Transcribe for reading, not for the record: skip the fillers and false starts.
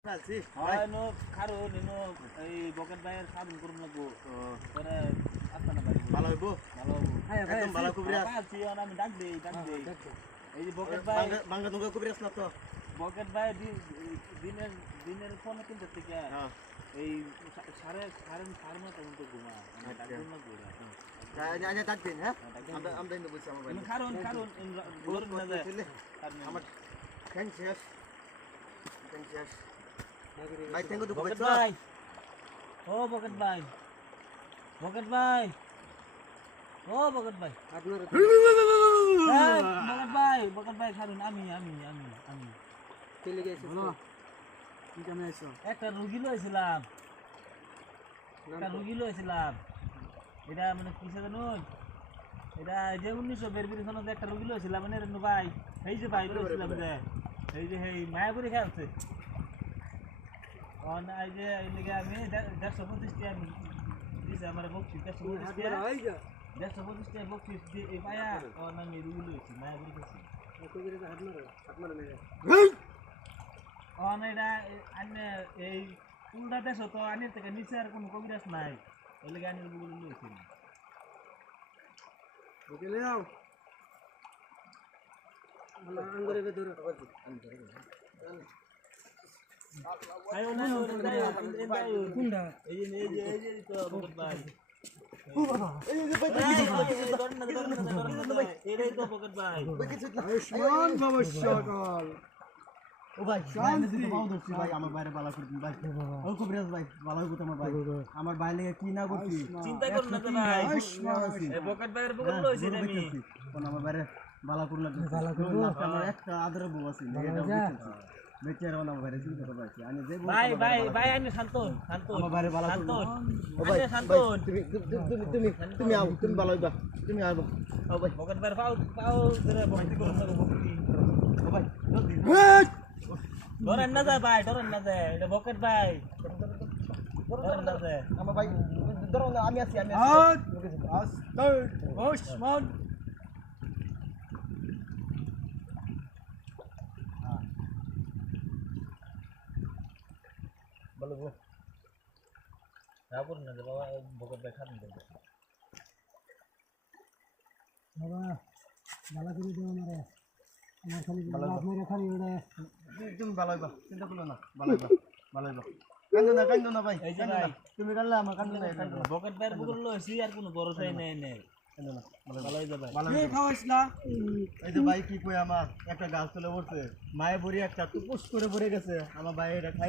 হয় নো খারো নিনো এই বকেট ভাইয়ের সাধন করুন লাগবো পরে আসতে না পারি ভালো হইবো ভালো হবো একদম ভালো কুবরিয়াস আছি আমি ডাক দেই এই যে বকেট ভাই বাংলা তুমি কুবরিয়াস না তো বকেট ভাই দিনের দিনের ফোন কিনতে থেকে এই সাড়ে নটা পর্যন্ত ঘুমা আমি ডাক দিন না ঘুরা আচ্ছা ডাক দিন হ্যাঁ আমরা ইন্দু বলছি আমার ভাই কারণ বলুন না যে আমার থ্যাঙ্কস ভাই থ্যাঙ্ক ইউ বকেট ভাই ও বকেট ভাই বকেট ভাই ও বকেট ভাই বকেট ভাই ছাড়ুন আমি চলে গেছি বলো কি কেমন আছো একটা রোগী লইছিলাম এটা মানে কি জানেন এটা যে 1920 সনত একটা রোগী লইছিলাম মানে রেনু ভাই এই যে ভাই লইছিলাম যে এই যে এই মায়াপুরি খেলছে অন এই যে এই লিগে আমি 125 টাকা দিছে আমার বক্সিস 125 টাকা 125 টাকা বক্সিস দিয়ে এই পায়া অন আমি রোগী লইছি মায়াপুরি খেলছি হাত মারে না অন এটা আনে এই উল্টা দেশ তো আনের থেকে নিচে আর কোনো কবিরাজ নাই এই লিগে আনের রোগী লইছি ওকে নাও আল্লাহ আঙ্গুরে বেদরে আয়ো না কোনটা এই যে তো বকেট ভাই ও বাবা এই যে ভাই এটাই তো বকেট ভাই আয়ুষ্মান বাবা সকাল ও ভাই শান্তি তো বাউ ধরছি ভাই আমার বাইরে বালা করে দিন ভাই ও কবিরাজ ভাই বালা করতে আমার ভাই লাগে কি না করছি চিন্তা করুন না তো ভাই এই বকেট ভাইয়ের বকেট লইছি আমি কোন আমার বাইরে বালা করুন না আমার একটা আদরে বউ আছে এটা বেচারা আমার বাইরে চিন্তা করতে পারছি আমি যে ভাই আমি শান্তন আমার বাইরে বালা করুন ও ভাই শান্তন তুমি আও তুমি ভালো হইবা তুমি আইবা ও ভাই বকেট ভাইয়ের পাও ধরে ভক্তি করুন না ভক্তি ও ভাই ডরেন না যায় ভাই ডরেন না যায় এটা বকেট ভাই ডরেন না যায় আমার ভাই ধরো না আমি আছি আস্তে ওসমান বলো গো রাবণ না যে বাবা বকেট ভাই খান দেব বাবা ভালো করে দাও আমারে আমার খালি আপনার খালি ওরে তুমি ভালো হইবা চিন্তা করো না ভালো হইবা কান্দো না ভাই এই যে ভাই তুমি কান্দলে আমার কান্দো না বকেট ভাইয়ের বকেট লইছি আর কোনো ভরসাই নাই কান্দো না ভালো হয়ে যাবে এই খাওয়াইছ না এই যে ভাই কি কই আমার একটা গাছ তুলে পড়ছে মায়ে ভরি একটা টুকুস করে ভরে গেছে আমার ভাই এটা খাই